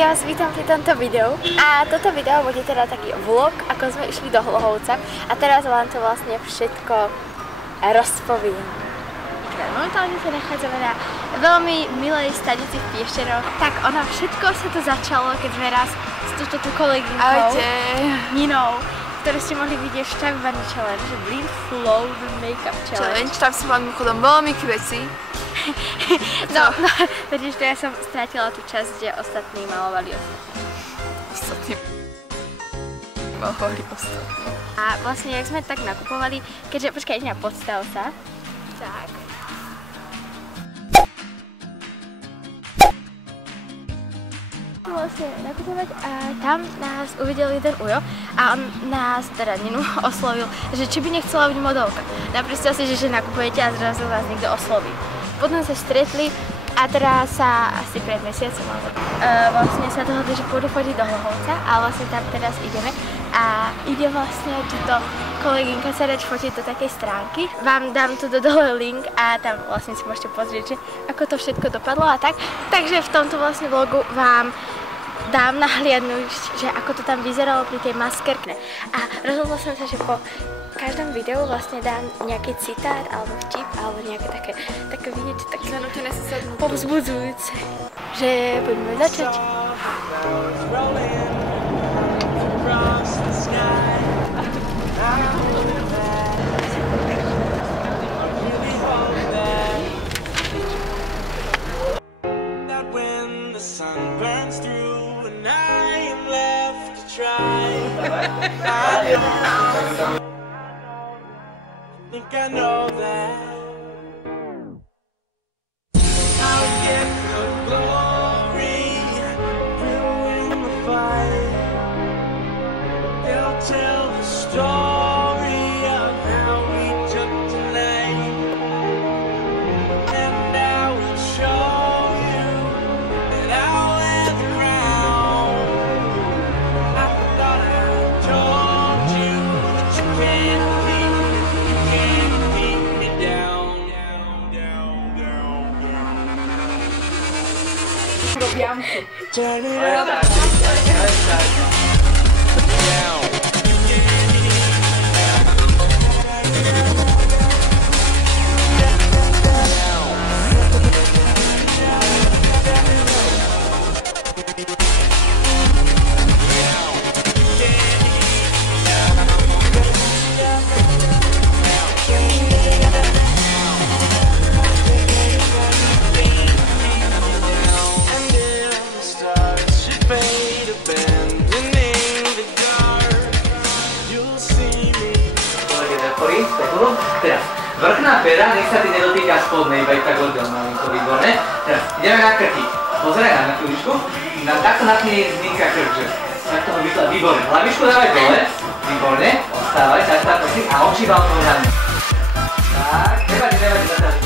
ja vás vítam pri tomto videu a toto video bude teda taký vlog, ako sme išli do Hlohovca a teraz vám to vlastne všetko rozpoviem. Momentálne sa nachádzame na veľmi milej stanici v Piešťanoch. Tak ono, všetko sa to začalo, keď sme raz s túto kolegynkou Ninou, ktoré ste mohli vidieť v Šťavbaní challenge, Blind Flow Makeup Challenge. Tam som mala mimochodom veľmi veci. No, totiž to ja som strátila tú časť, kde ostatní malovali ostatní. A vlastne, jak sme tak nakupovali, keďže, počkaj, podstav sa. Tak. Vlastne nakupovať a tam nás uvidel jeden ujo a on nás, teda Ninu, oslovil, že či by nechcela byť modelka. Napríklad si, že nakupujete a zrazu vás niekto osloví. Potom sa stretli a teraz sa asi pred mesiacom vlastne sa dohodli, že pôjdu fotiť do Hlohovca a vlastne tam teraz ideme a ide vlastne túto kolegynka sa dať fotiť do takej stránky. Vám dám tu dole link a tam vlastne si môžete pozrieť, že ako to všetko dopadlo a tak. Takže v tomto vlastne vlogu vám dám nahliadnúť, že ako to tam vyzeralo pri tej maskerke. A rozhodla som sa, že po každom videu vlastne dám nejaký citát alebo vtip alebo nejaké také vidíte, také povzbudzujúce, že poďme začať. I know that I'll get the glory, ruin the fight. They'll tell the story of how we took tonight, and I will show you that I'll wear the crown. I thought I told you that you can't turn it up. Teraz, vrchná pera, nech sa ty nedotýka spodnej, iba tak oddiel malinko, výborné. Teraz, ideme na krky. Pozeraj na chvíľučku. Takto natnie zníka krk, že tak toho vyklad, výborné. Hlavičku dávaj dole, výborné. Ostávaj, tak prosím, a oči vám pohľadne. Tak, nevadí, zatiaľ.